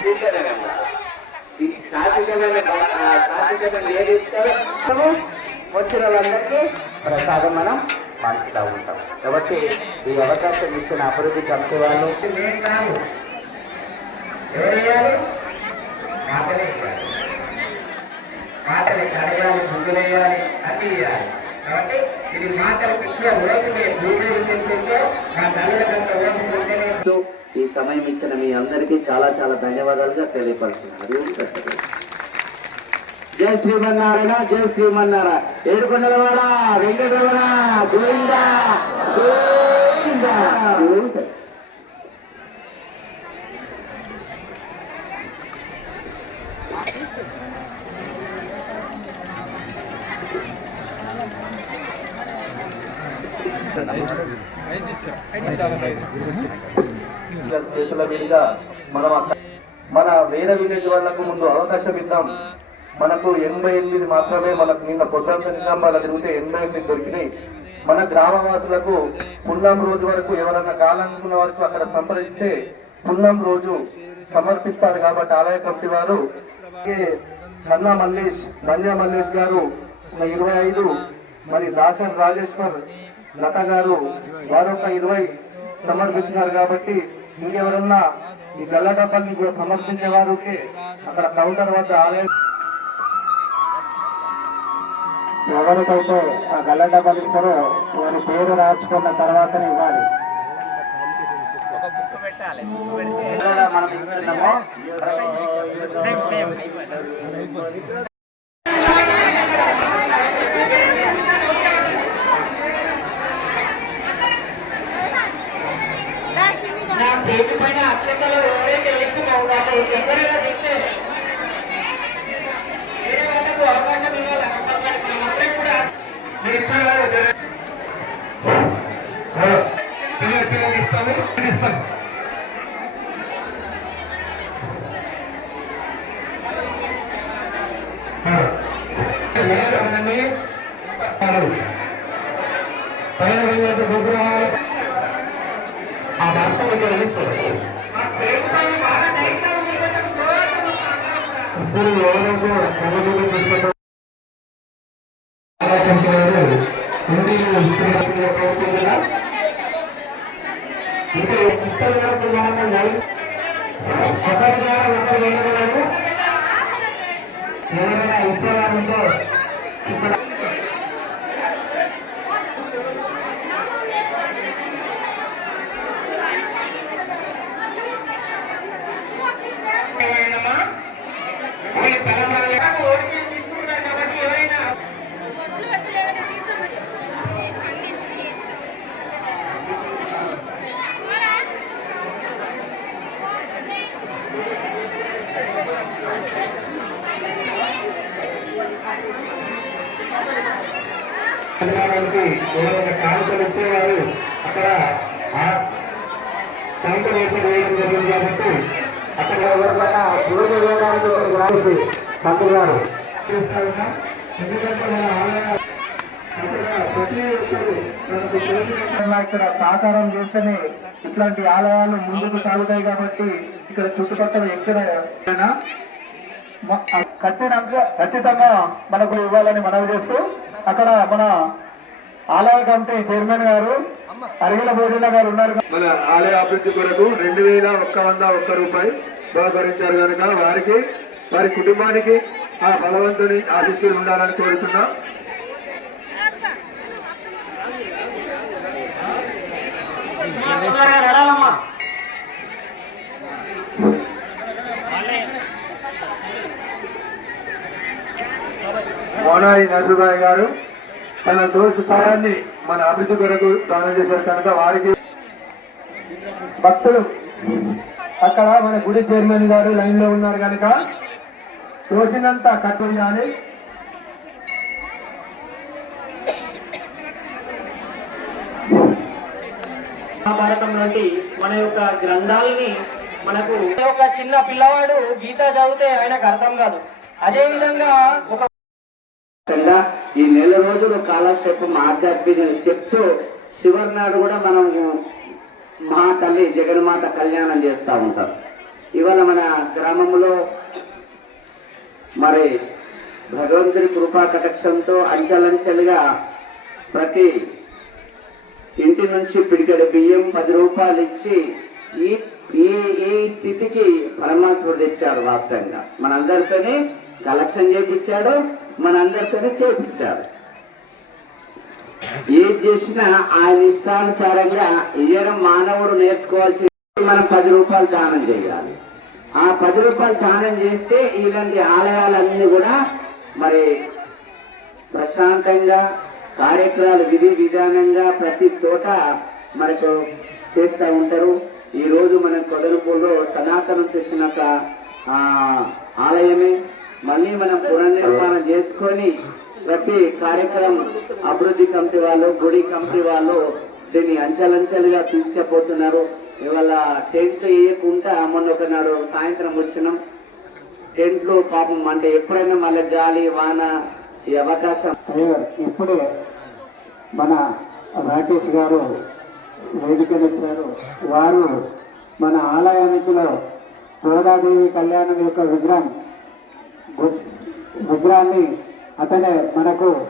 ఈ సాత్వికమైన సాత్వికమైన ఏది ఇస్తారో వచ్చిన వాళ్ళందరికీ ప్రసాదం మనం పంచుతూ ఉంటాం కాబట్టి ఈ అవకాశం ఇచ్చిన అభివృద్ధి కమిటీ వాళ్ళు నేను కాదు ఎవరు వేయాలి మాటలే వేయాలి మాటలు కడగాలి ముందులేయాలి అన్ని వేయాలి కాబట్టి ఇది మాటలు ఇట్లా ఓపిక భూదేవి తింటుంటే నా తల్లులకంత ఓపిక ఈ సమయం ఇచ్చిన మీ అందరికీ చాలా చాలా ధన్యవాదాలుగా తెలియపరుస్తున్నారు జై శ్రీమన్నారాయణ జై శ్రీమన్నారాయణ. ఏడుకొండల ఏడుకొండలవాడ వెంకటరమణ గోవింద గోవింద. గోవింద చేతుల మీదుగా మనం మన వేరే విలేజ్ వాళ్ళకు ముందు అవకాశం ఇద్దాం. మనకు ఎనభై ఎనిమిది మాత్రమే మనకు నిన్న పొద్దున నిజామాబాద్ తిరిగితే ఎనభై ఎనిమిది దొరికినాయి. మన గ్రామవాసులకు పున్నం రోజు వరకు ఎవరన్నా కాలనుకున్న వరకు అక్కడ సంప్రదిస్తే పున్నం రోజు సమర్పిస్తారు కాబట్టి ఆలయ కమిటీ వారు. అలాగే మన్నా మల్లేష్ మన్యా మల్లేష్ గారు ఇరవై ఐదు మరి దాసర్ రాజేశ్వర్ లత గారు వారు ఒక ఇరవై సమర్పించినారు కాబట్టి ఇంకెవరన్నా ఈ గల్ల డబ్బాల్ని కూడా సమర్పించే వారికి అక్కడ కౌంటర్ వద్ద ఆలయం ఎవరికైతే ఆ గల్ల డబ్బాలు ఇస్తారో వారి పేరు రాసుకున్న తర్వాతనే ఇవ్వాలి. మనం ఇస్తున్నాము పైన వెళ్ళేది విగ్రహాలు ఆ భర్త ఇక్కడ వేసుకోండి ఇప్పుడు ఎవరైతే ఎవరిని తీసుకుంటారు వారు హిందీ ఇస్తున్నట్టుగా కోరుకుంటున్నా ఇంకా ఇప్పటి వరకు మనము లైన్ ఒకరి ద్వారా ఒకరు వెళ్ళగలరు ఎవరైనా ఇచ్చేవారు ఉంటే ఇక్కడ ఏమైనా ఈ తలంబ్రాలు ఓడికి తీసుకుంటారు కాబట్టి ఏమైనా నిర్మాణానికి ఎవరైనా కాంతలు ఇచ్చేవారు అక్కడ ఆ కాంతలు ఏర్పాటు చేయడం జరిగింది కాబట్టి అక్కడ ఎవరికైనా పూజ ఇక్కడికి రాసి పంతులు గారు. చేస్తా ఎందుకంటే మన ఆలయ ప్రతి ఒక్కరు ఇక్కడ సహకారం చేస్తేనే ఇట్లాంటి ఆలయాలు ముందుకు సాగుతాయి కాబట్టి ఇక్కడ చుట్టుపక్కల ఎక్కడ మ- ఖచ్చితంగా ఖచ్చితంగా మనకు ఇవ్వాలని మనవి చేస్తూ అక్కడ మన ఆలయ కమిటీ చైర్మన్ గారు అరిగిల బోడిల గారు ఉన్నారు మన ఆలయ అభివృద్ధి కొరకు రెండు వేల ఒక్క వంద ఒక్క రూపాయి సహకరించారు కనుక వారికి వారి కుటుంబానికి ఆ భగవంతుని ఆశిస్తులు ఉండాలని కోరుతున్నాం మోనాయి నరసుబాయి గారు తన దోష సాయాన్ని మన అభివృద్ధి కొరకు దానం చేశారు. కనుక వారికి భక్తులు అక్కడ మన గుడి చైర్మన్ గారు లైన్లో ఉన్నారు. కనుక తోచినంత కట్టు కానీ మహాభారతం వంటి మన యొక్క గ్రంథాలని మనకు ఒక చిన్న పిల్లవాడు గీత చదివితే ఆయనకు అర్థం కాదు. అదే విధంగా ఒక ఖచ్చితంగా ఈ నెల రోజులు కాలక్షేపం ఆధ్యాత్మికం చెప్తూ చివరి నాడు కూడా మనం మా తల్లి జగన్మాత కళ్యాణం చేస్తూ ఉంటారు. ఇవాళ మన గ్రామంలో మరి భగవంతుడి కృపా కటాక్షంతో అంచెలంచెలుగా ప్రతి ఇంటి నుంచి పిడికెడు బియ్యం పది రూపాయలు ఇచ్చి ఈ ఈ స్థితికి పరమాత్ముడు తెచ్చారు వాస్తవంగా. మనందరితోనే కలెక్షన్ చేపించాడు మనందరితోనే చేపించాడు. ఏది చేసినా ఆయన ఇష్టానుసారంగా ఇయ్యడం మానవుడు నేర్చుకోవాల్సి మనం పది రూపాయలు దానం చేయాలి. ఆ పది రూపాయలు దానం చేస్తే ఇలాంటి ఆలయాలన్నీ కూడా మరి ప్రశాంతంగా కార్యక్రమాలు విధి విధానంగా ప్రతి చోట మనకు చేస్తూ ఉంటారు. ఈరోజు మనం కొదలుపూర్లో సనాతనం చేసిన ఒక ఆలయమే మళ్ళీ మనం పునర్నిర్మాణం చేసుకొని ప్రతి కార్యక్రమం అభివృద్ధి కమిటీ వాళ్ళు గుడి కమిటీ వాళ్ళు దీన్ని అంచెలంచెలుగా తీసుకుపోతున్నారు. ఇవాళ టెంట్ వేయకుండా మొన్న ఒకనాడు సాయంత్రం వచ్చినాం. టెంట్లు పాపం అంటే ఎప్పుడైనా మళ్ళీ గాలి వాన ఈ అవకాశం. ఇప్పుడే మన రాకేష్ గారు వేదికనిచ్చారు వారు మన ఆలయానికిలో గోదాదేవి కళ్యాణం యొక్క విగ్రహం గు- విగ్రహాన్ని అతనే మనకు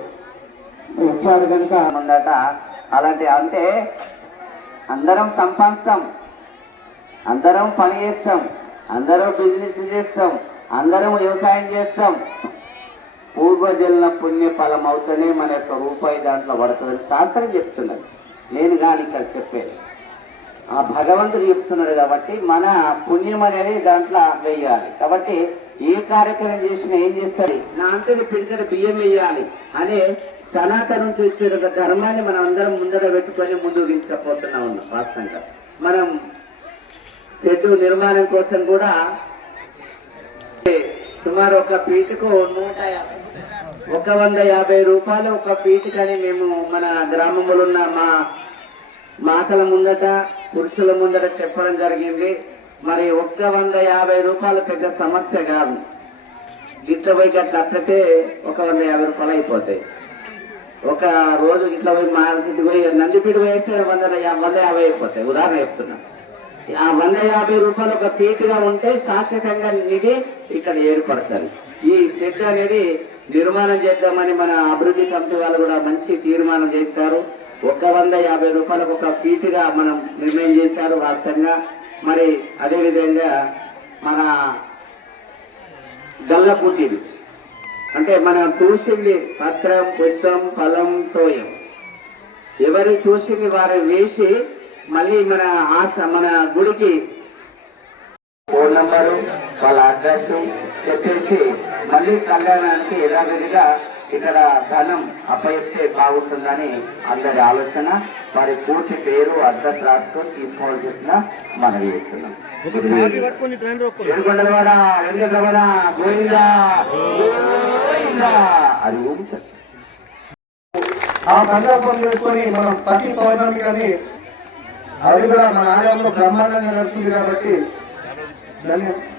ఇచ్చాడు కనుక ఉందట అలాంటి అంటే అందరం సంపాదిస్తాం. అందరం పని చేస్తాం. అందరం బిజినెస్ చేస్తాం. అందరం వ్యవసాయం చేస్తాం. పూర్వజన్మ పుణ్య ఫలం అవుతూనే మన యొక్క రూపాయి దాంట్లో పడుతుందని శాస్త్రం చెప్తున్నది. నేను కానీ ఇక్కడ చెప్పేది. ఆ భగవంతుడు చెప్తున్నాడు కాబట్టి మన పుణ్యం అనేది దాంట్లో వేయాలి. కాబట్టి ఏ కార్యక్రమం చేసినా ఏం చేస్తారు? నా అంతటి పిల్లలు బియ్యం వేయాలి అనే సనాతనం చూసే ఒక ధర్మాన్ని మనం అందరం ముందర పెట్టుకొని ముందుకు తీసుకుపోతున్నా ఉన్నాం వాస్తవంగా. మనం చెట్టు నిర్మాణం కోసం కూడా సుమారు ఒక ఫీటుకు నూట ఒక వంద యాభై రూపాయలు ఒక ఫీటుకని మేము మన గ్రామంలో ఉన్న మా మాతల ముందట పురుషుల ముందట చెప్పడం జరిగింది. మరి ఒక్క వంద యాభై రూపాయలు పెద్ద సమస్య కాదు. గిట్ల పోయి గట్ల అట్లతే ఒక వంద యాభై రూపాయలు అయిపోతాయి. ఒక రోజు ఇట్లా పోయి మార్కెట్ పోయి నందిపీట పోయేస్తే వంద వంద యాభై అయిపోతాయి. ఉదాహరణ చెప్తున్నా. ఆ వంద యాభై రూపాయలు ఒక పీటుగా ఉంటే శాశ్వతంగా నిధి ఇక్కడ ఏర్పడతారు ఈ షెడ్ అనేది నిర్మాణం చేద్దామని మన అభివృద్ధి కమిటీ వాళ్ళు కూడా మంచి తీర్మానం చేశారు. ఒక వంద యాభై రూపాయలకు ఒక ఫీటుగా మనం నిర్ణయం చేశారు రాష్ట్రంగా మరి అదే విధంగా మన గల్లపుట్టిది అంటే మనం చూసింది పత్రం పుష్పం ఫలం తోయం. ఎవరు చూసింది వారు వేసి మళ్ళీ మన ఆశ మన గుడికి ఫోన్ నంబరు వాళ్ళ అడ్రస్ చెప్పేసి మళ్ళీ కళ్యాణానికి యథావిధిగా ఇక్కడ ధనం అప్పయిస్తే బాగుంటుందని అందరి ఆలోచన. వారి పూర్తి పేరు అడ్రస్ రాసుకొని తీసుకోవాల్సిన మనం చేస్తున్నాం. ఏడుకొండలవాడ వెంకటరమణ గోవిందా గోవిందా అది. ఆ సందర్భం చేసుకొని మనం ప్రతి పౌర్ణమి కానీ అది కూడా మన ఆలయంలో బ్రహ్మాండంగా నడుస్తుంది కాబట్టి ధన్యవాదాలు